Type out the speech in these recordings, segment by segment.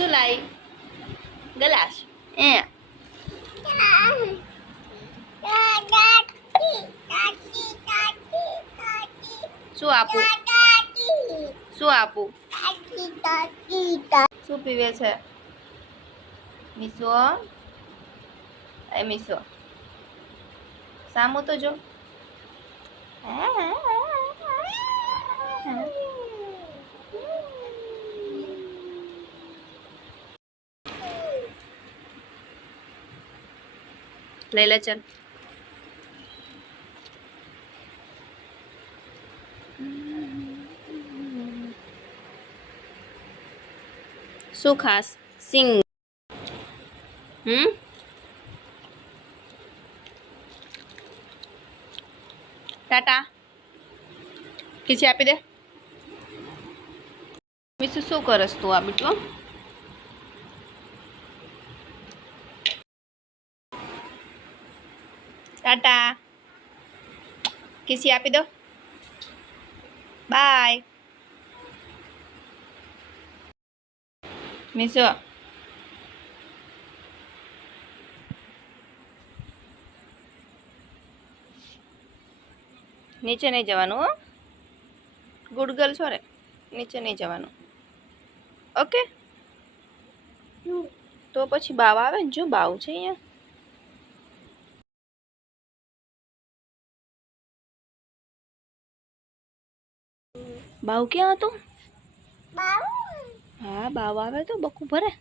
શું લાવી ગલાસ. એ. શું આપું? શું આપું? શું પીવે છે? મીસો એ મીસો સામું તો જો. લઈ લે, ચાલ. શું ખાસ? સિંગ. હમ? ટાટા. ખીચી આપી દે. મિસ, શું કરસ તું આ બીટલો ટાટા. કિસી આપી દો. બાય. મીસો. નીચે નહીં જવાનું ગુડ ગર્લ છો રે નીચે નહીં જવાનું. ઓકે તો પછી બાવ આવે ને જો બાવ છે અહીંયા. બાવ ક્યાં હતું હા બાવ આવે તો બકુ ભરે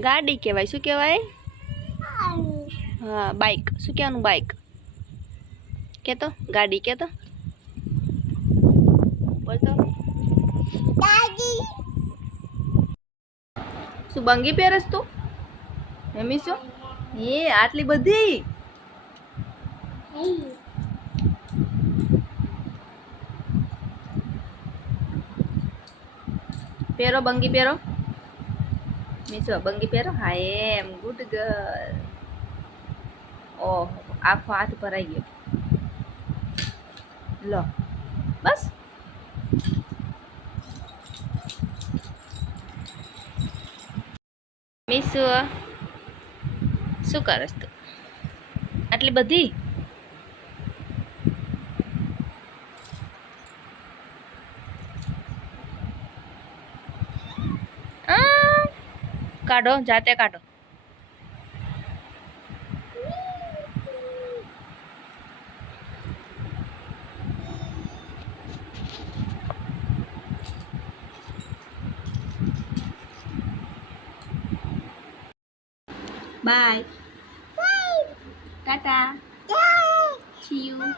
ગાડી કહેવાય શું કહેવાય હા બાઈક શું કહેવાનું બાઈક કેતો ગાડી કેતો બોલતો શું બંગી પહેરસ તું એમી શું એ આટલી બધી પહેરો બંગી પહેરો મીસો બંગી પહેરો હા એમ ગુડ ગર્લ ઓહો આખો હાથ ભરાઈ ગયો લો બસ મીસુ શું કરસ તું? આટલી બધી? કાઢો જાતે કાઢો. Bye. Bye. Tata. Bye. See you.